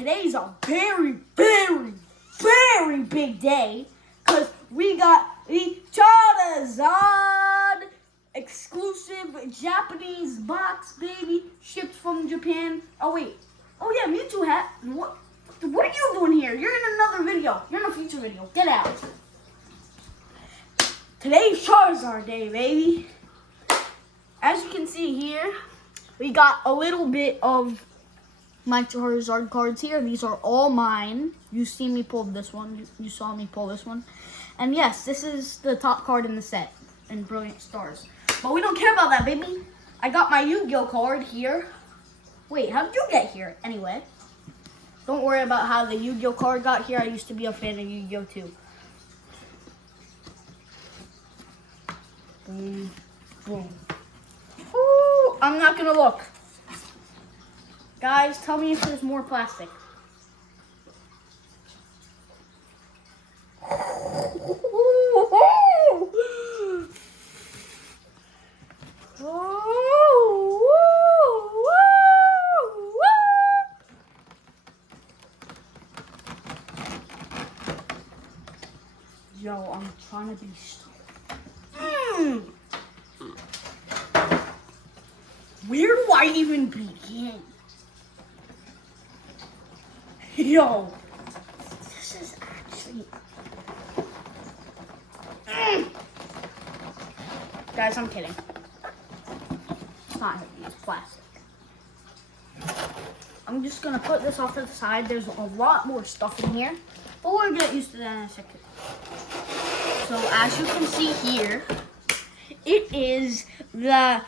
today's a very, very, very big day because we got the charizard exclusive Japanese box, baby, shipped from Japan. Oh wait, oh yeah, Mewtwo hat. What are you doing here? You're in another video. You're in a future video. Get out. Today's Charizard Day, baby. As you can see here, we got a little bit of my Charizard cards here. These are all mine. You see me pull this one. You saw me pull this one. And yes, this is the top card in the set in Brilliant Stars. But we don't care about that, baby. I got my Yu-Gi-Oh card here. Wait, how did you get here? Anyway, don't worry about how the Yu-Gi-Oh card got here. I used to be a fan of Yu-Gi-Oh too. Boom, boom. Ooh, I'm not gonna look. Guys, tell me if there's more plastic. Yo, I'm trying to be Where do I even begin? Yo, this is actually... Guys, I'm kidding. It's not heavy, it's plastic. I'm just gonna put this off to the side. There's a lot more stuff in here, but we'll get used to that in a second. So as you can see here, it is the...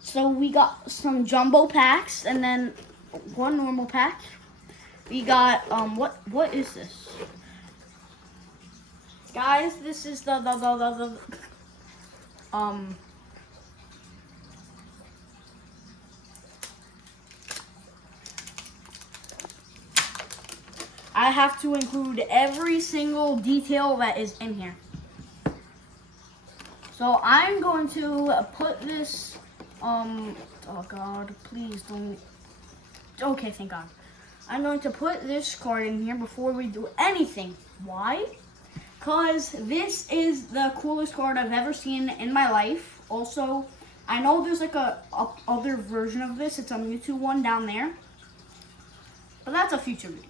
So we got some jumbo packs and then one normal pack. We got, what is this? Guys, this is the I have to include every single detail that is in here. So I'm going to put this, oh God, please don't, okay, thank God. I'm going to put this card in here before we do anything. Why? Because this is the coolest card I've ever seen in my life. Also, I know there's like a other version of this. It's a Mewtwo one down there. But that's a future video.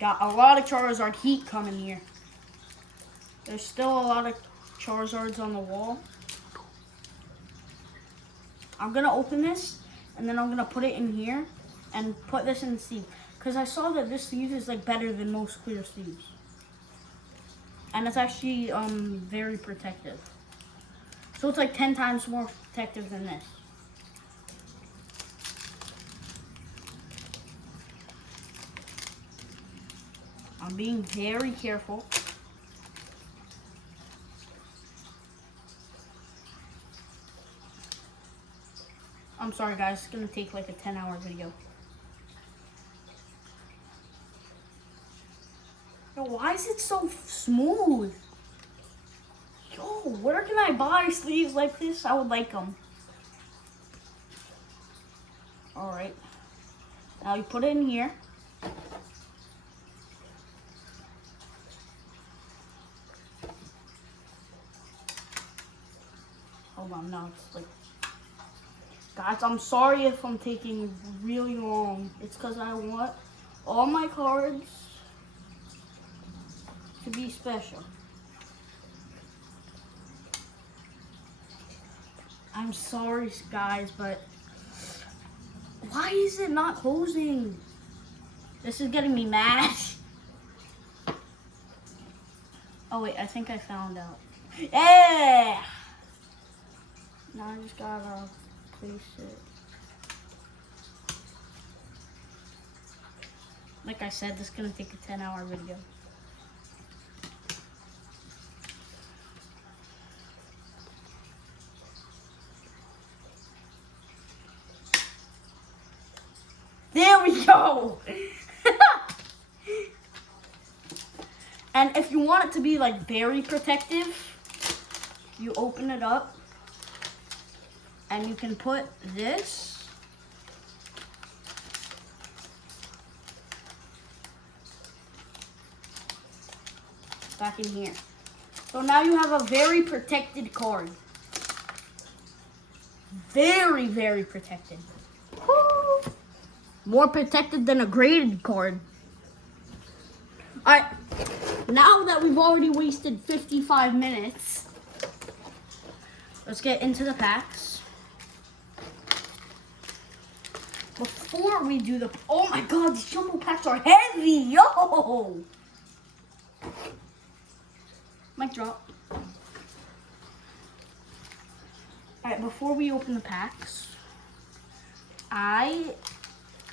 Got a lot of Charizard heat coming here. There's still a lot of Charizards on the wall. I'm gonna open this and then I'm gonna put it in here and put this in the sleeve. Because I saw that this sleeve is like better than most clear sleeves. And it's actually very protective. So it's like 10 times more protective than this. I'm being very careful. I'm sorry guys, it's gonna take like a 10-hour video. Yo, why is it so smooth? Yo, where can I buy sleeves like this? I would like them. Alright. Now you put it in here. Hold on, no, it's like... Guys, I'm sorry if I'm taking really long. It's because I want all my cards to be special. I'm sorry, guys, but why is it not closing? This is getting me mad. Oh, wait, I think I found out. Yeah! Now I just gotta... place it. Like I said, this is gonna take a 10-hour video. There we go. And if you want it to be like very protective, you open it up and you can put this back in here. So now you have a very protected card. Very, very protected. Woo! More protected than a graded card. Alright, now that we've already wasted 55 minutes, let's get into the packs. Before we do the, oh my god, these jumbo packs are heavy, yo! Mic drop. Alright, before we open the packs, I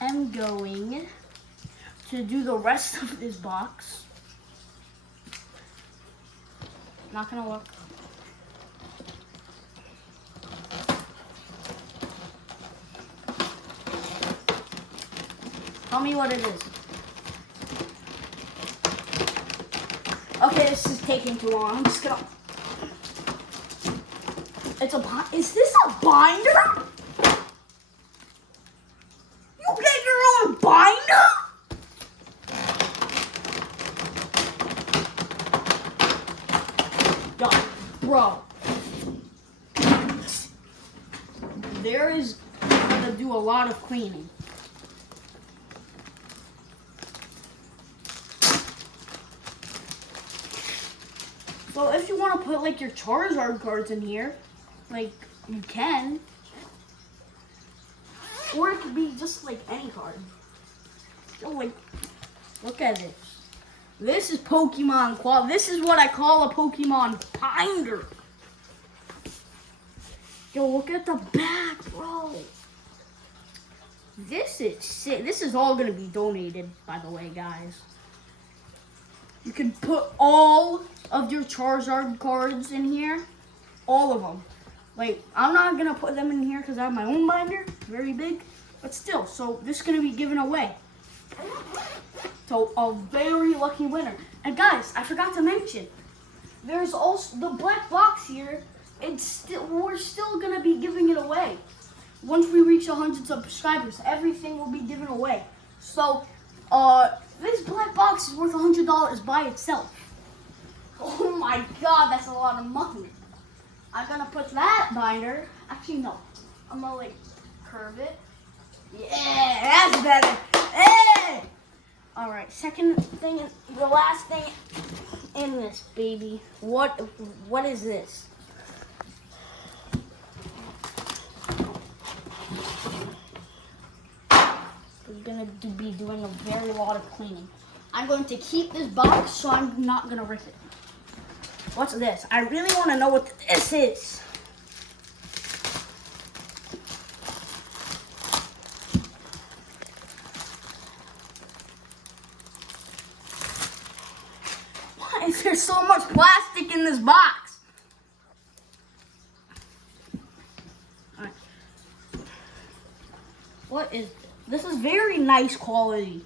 am going to do the rest of this box. Not gonna look. Tell me what it is. Okay, this is taking too long. I'm just gonna. It's a. Is this a binder? You get your own binder? Yo, bro. There is gonna do a lot of cleaning. So if you want to put like your Charizard cards in here, like you can. Or it could be just like any card. So like, look at this. This is Pokemon quality. This is what I call a Pokemon binder. Yo, look at the back, bro. This is sick. This is all gonna be donated, by the way, guys. You can put all of your Charizard cards in here. All of them. Like, I'm not going to put them in here because I have my own binder. Very big. But still, so this is going to be given away. So, a very lucky winner. And guys, I forgot to mention. There's also the black box here. We're still going to be giving it away. Once we reach 100 subscribers, everything will be given away. So, this black box is worth $100 by itself. Oh my god, that's a lot of money. I'm gonna put that binder. Actually, no. I'm gonna like curve it. Yeah, that's better. Hey! Alright, second thing, the last thing in this baby. What is this? We're gonna be doing a very lot of cleaning. I'm going to keep this box, so I'm not gonna rip it. What's this? I really want to know what this is. Why is there so much plastic in this box? All right. What is this? This is very nice quality.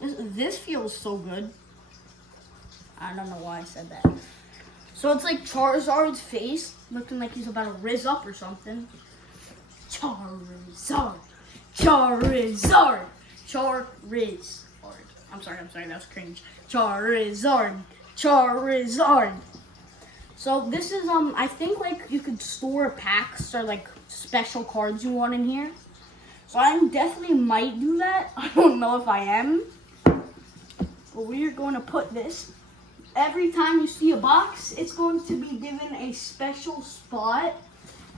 This feels so good. I don't know why I said that. So it's like Charizard's face, looking like he's about to rizz up or something. Charizard. Charizard. Charizard. I'm sorry, that was cringe. Charizard. Charizard. So this is, I think like you could store packs or like special cards you want in here. So I definitely might do that. I don't know if I am. But we're going to put this. Every time you see a box, it's going to be given a special spot.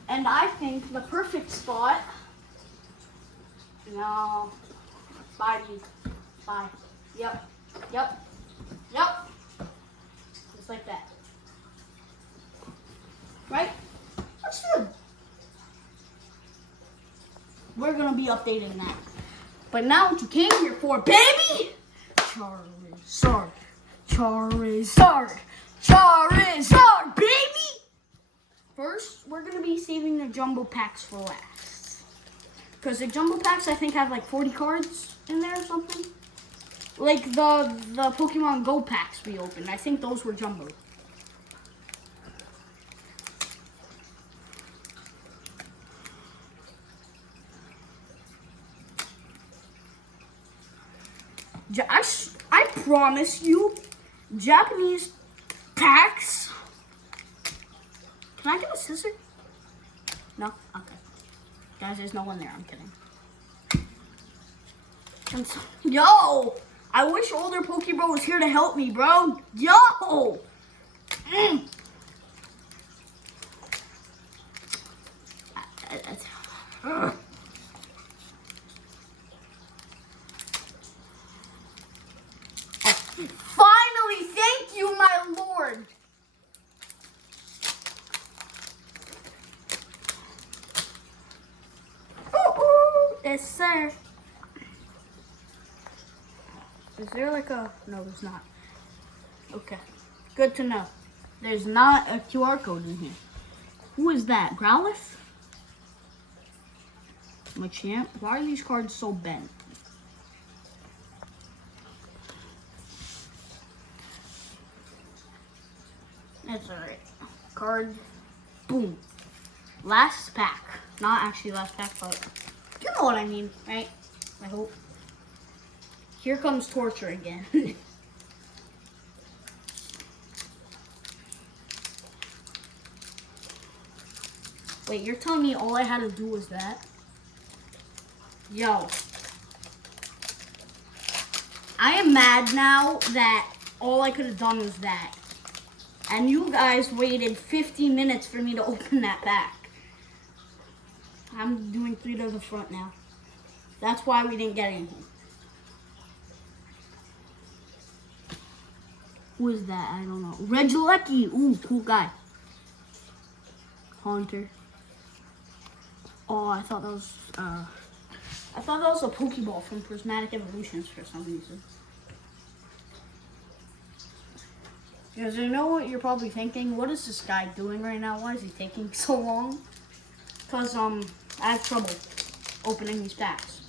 And I think the perfect spot. No. Bye, G. Bye. Yep. Just like that. Right? That's good. We're going to be updating that. But now what you came here for, baby? Charizard. Charizard. Charizard, baby! First, we're going to be saving the jumbo packs for last. Because the jumbo packs, I think, have like 40 cards in there or something. Like the Pokemon Go packs we opened. I think those were jumbo. I promise you, Japanese packs. Can I get a scissor? No? Okay. Guys, there's no one there. I'm kidding. Yo! I wish older pokebro was here to help me, bro. Yo! Finally, thank you, my lord. Yes, sir. Is there like a... No, there's not. Okay. Good to know. There's not a QR code in here. Who is that? Growlithe? Machamp? Why are these cards so bent? That's alright. Card. Boom. Last pack. Not actually last pack, but you know what I mean, right? I hope. Here comes torture again. Wait, you're telling me all I had to do was that? Yo. I am mad now that all I could have done was that. And you guys waited 50 minutes for me to open that pack. I'm doing 3 to the front now. That's why we didn't get anything. Who is that? I don't know. Regilecki. Ooh, cool guy. Haunter. Oh, I thought that was a Pokeball from Prismatic Evolutions for some reason. Because I know what you're probably thinking. What is this guy doing right now? Why is he taking so long? Because I have trouble opening these packs.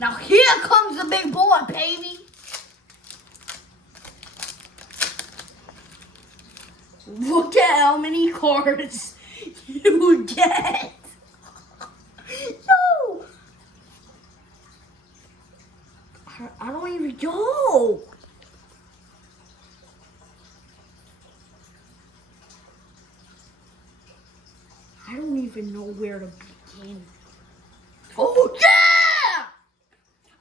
Now here comes the big boy, baby. Look at how many cards you get. Yo! I don't even go. I don't even know where to begin. Oh, yeah!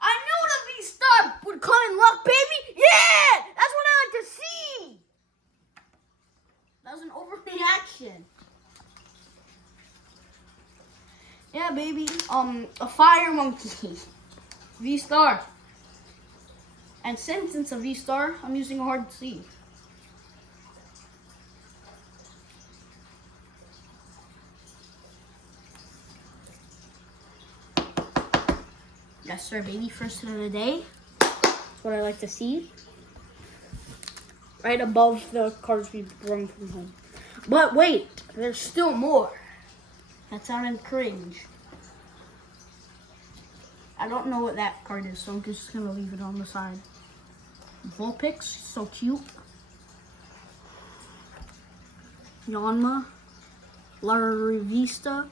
I knew the vstar would come in luck, baby. Yeah! That's what I like to see. That was an overreaction. Yeah, baby. A fire monkey. vstar. And since it's a vstar, I'm using a hard C. Yes, sir, baby. First hit of the day. That's what I like to see. Right above the cards we brought from home. But wait, there's still more. That sounded cringe. I don't know what that card is, so I'm just gonna leave it on the side. Vulpix, so cute. Yanma, Larvista,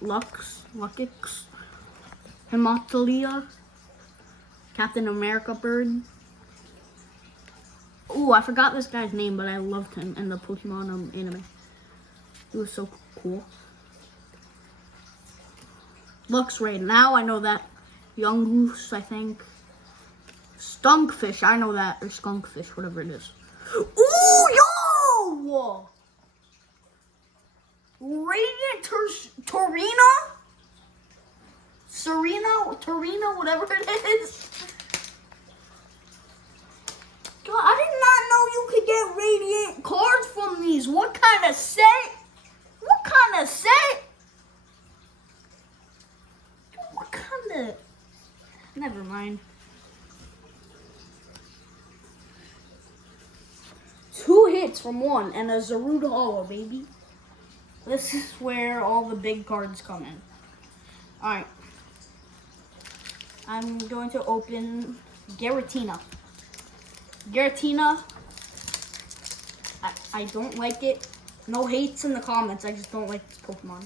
Luxix, Hematalia, Captain America bird. Ooh, I forgot this guy's name, but I loved him in the Pokemon anime. He was so cool. Luxray, now I know that. Young Goose, I think. Stunkfish, I know that. Or Skunkfish, whatever it is. Ooh, yo! Radiant Torina? Torina, whatever it is. God, I did not know you could get Radiant cards from these. What kind of set? What kind of set? What kind of... Never mind. 2 hits from 1 and a Zarude Holo, baby. This is where all the big cards come in. Alright. I'm going to open Giratina. Giratina, I don't like it. No hates in the comments. I just don't like this Pokemon.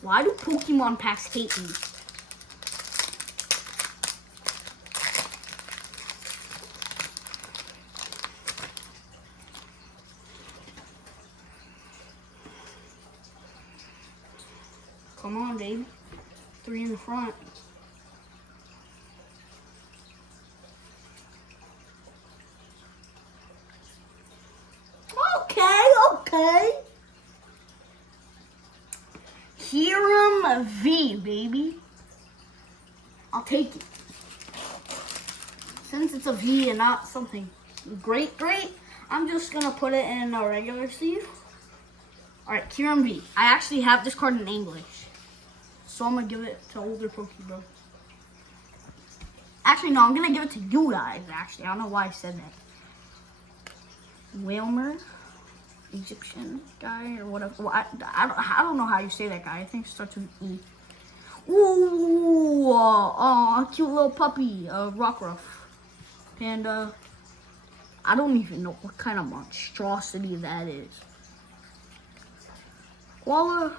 Why do Pokemon packs hate me? Come on, baby. 3 in the front. Okay. Hiram V, baby. I'll take it. Since it's a V and not something great, I'm just gonna put it in a regular sleeve. Alright, Hiram V. I actually have this card in English. So I'm gonna give it to older pokebro. Actually, no, I'm gonna give it to you guys, actually. I don't know why I said that. Wilmer. Egyptian guy or whatever. Well, I don't know how you say that guy. I think it starts with E. Ooh, a cute little puppy, Rockruff. Panda. I don't even know what kind of monstrosity that is. Koala,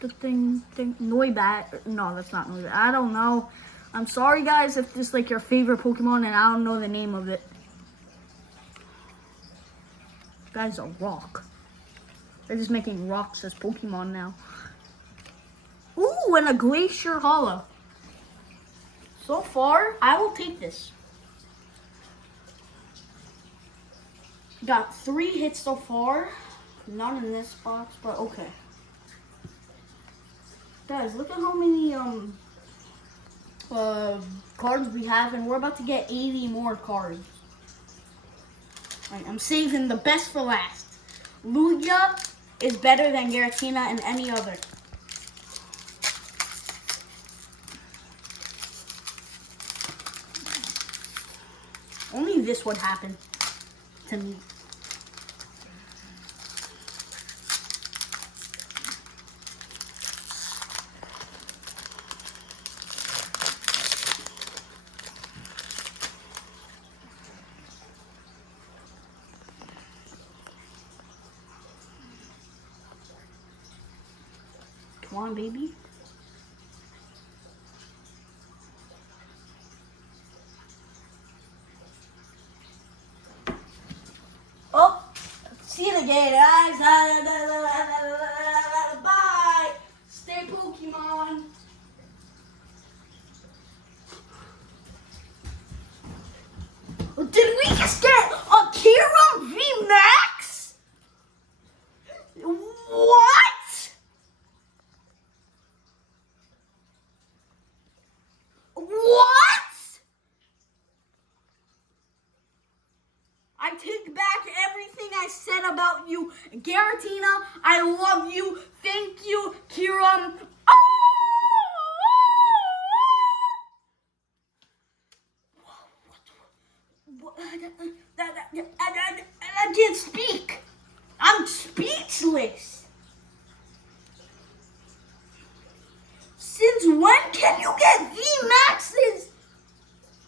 the thing, Noibat. No, that's not Noibat. I don't know. I'm sorry, guys, if this is like your favorite Pokemon and I don't know the name of it. Guy's a rock. They're just making rocks as Pokemon now. Ooh, and a Glacier Hollow. So far, I will take this. Got 3 hits so far. Not in this box, but okay. Guys, look at how many cards we have, and we're about to get 80 more cards. Alright, I'm saving the best for last. Lugia is better than Giratina and any other. Only this would happen to me. Come on, baby. Oh, see you again, guys. Bye. Stay Pokemon. Did we just get a Kira V Max? What? What? I take back everything I said about you. Giratina, I love you. Thank you, Kiram. I can't speak. I'm speechless. Since when can you get V-Maxes?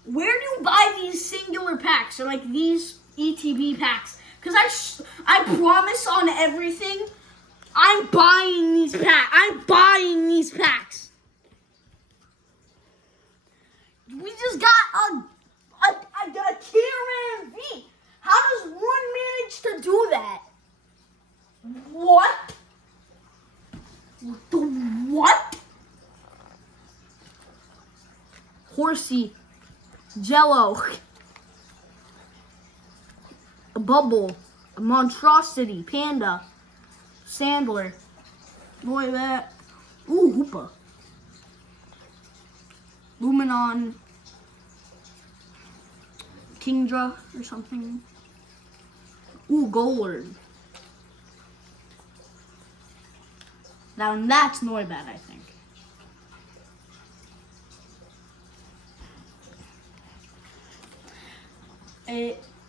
Where do you buy these singular packs or like these ETB packs? Because I promise on everything, I'm buying these packs. I'm buying these packs. We just got a Kieran V. How does one manage to do that? What? The what? Horsey, Jello, a Bubble, a Monstrosity, Panda, Sandler, boy that, ooh, Hoopa, Luminon, Kingdra or something, ooh, Golard. Now that's Noibat, I think.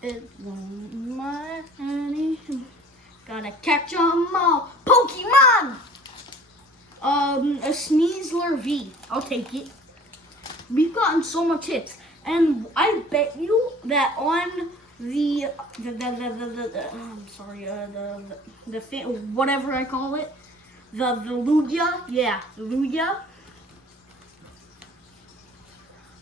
It won't matter. Gotta catch 'em all. Pokemon! A Sneasler V. I'll take it. We've gotten so much hits, and I bet you that on I'm sorry, whatever I call it, the Lugia, yeah, the Lugia.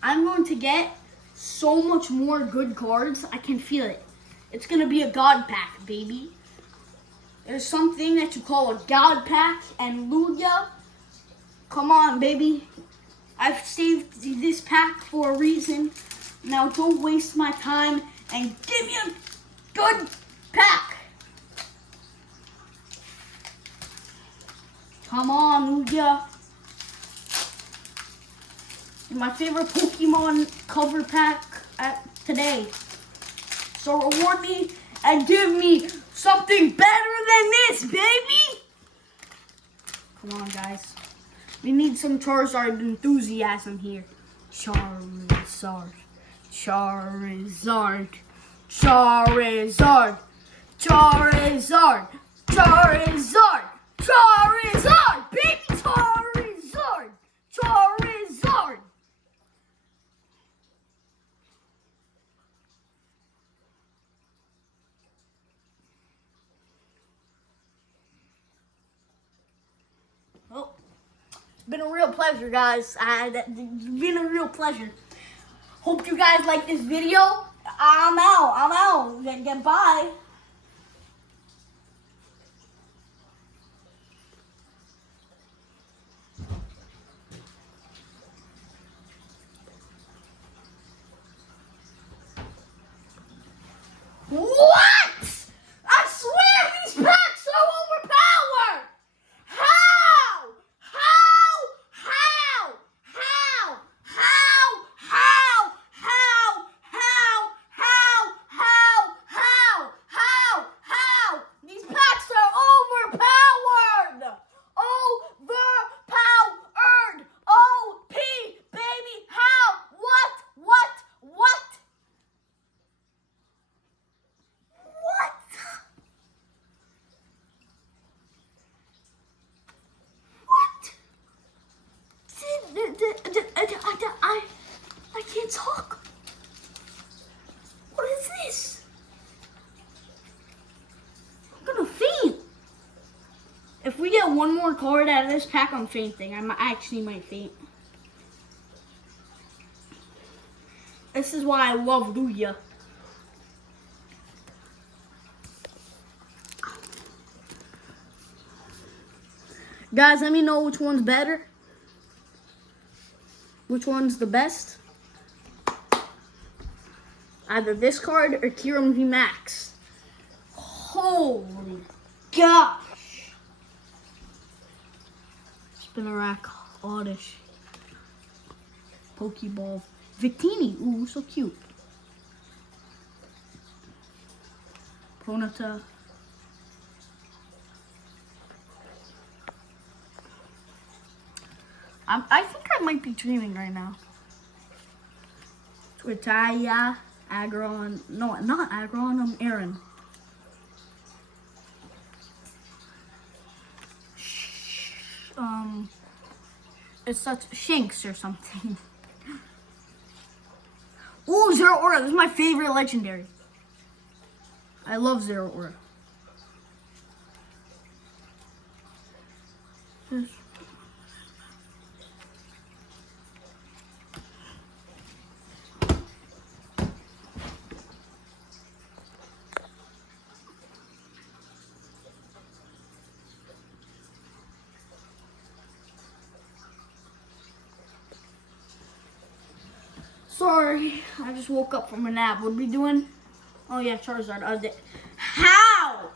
I'm going to get so much more good cards. I can feel it. It's gonna be a God pack, baby. There's something that you call a God pack, and Lugia. Come on, baby. I've saved this pack for a reason. Now don't waste my time and give me a good pack. Come on, Lugia. My favorite Pokemon cover pack today. So reward me and give me something better than this, baby. Come on, guys. We need some Charizard enthusiasm here. Charizard. Charizard. Charizard. Charizard. Charizard. Charizard. Baby Charizard. Charizard. Oh, it's been a real pleasure, guys. It's been a real pleasure. Hope you guys like this video. I'm out. Goodbye. What? I swear these packs are overpowered. How? These packs are overpowered. Overpowered. OP, baby. How? What? What? I can't talk. What is this? I'm gonna faint. If we get one more card out of this pack, I'm fainting. I actually might faint. This is why I love Lugia. Guys, let me know which one's better. Which one's the best? Either this card or Kyurem V Max. Holy gosh. Spinnerack, Oddish, Pokeball, Victini. Ooh, so cute. Ponyta. I think I might be dreaming right now. Twitaya, Aggron, no, not Aggron, Aaron. It's such Shanks or something. Ooh, Zero Aura, this is my favorite legendary. I love Zero Aura. Sorry, I just woke up from a nap. What are we doing? Oh yeah, Charizard. How?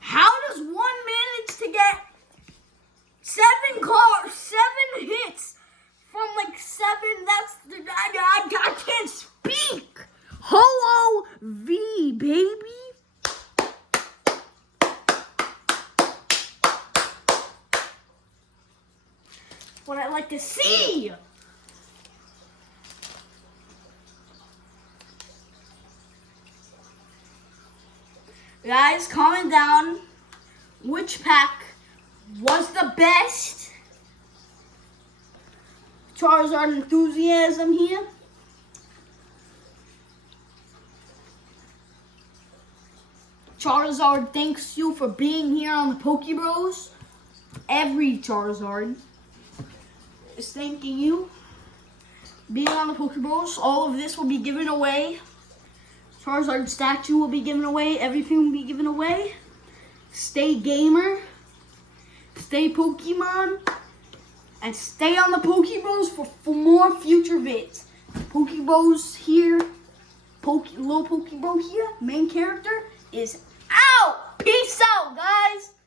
How does one manage to get 7 hits from like 7? I can't speak. Ho-Oh V, baby. What I like to see. Guys, comment down which pack was the best Charizard enthusiasm here. Charizard thanks you for being here on the Pokebros. Every Charizard is thanking you. Being on the Pokebros, all of this will be given away. Charizard statue will be given away. Everything will be given away. Stay gamer. Stay Pokemon. And stay on the Pokebros for more future vids. Pokebros here. Little Pokebro here. Main character is out. Peace out, guys.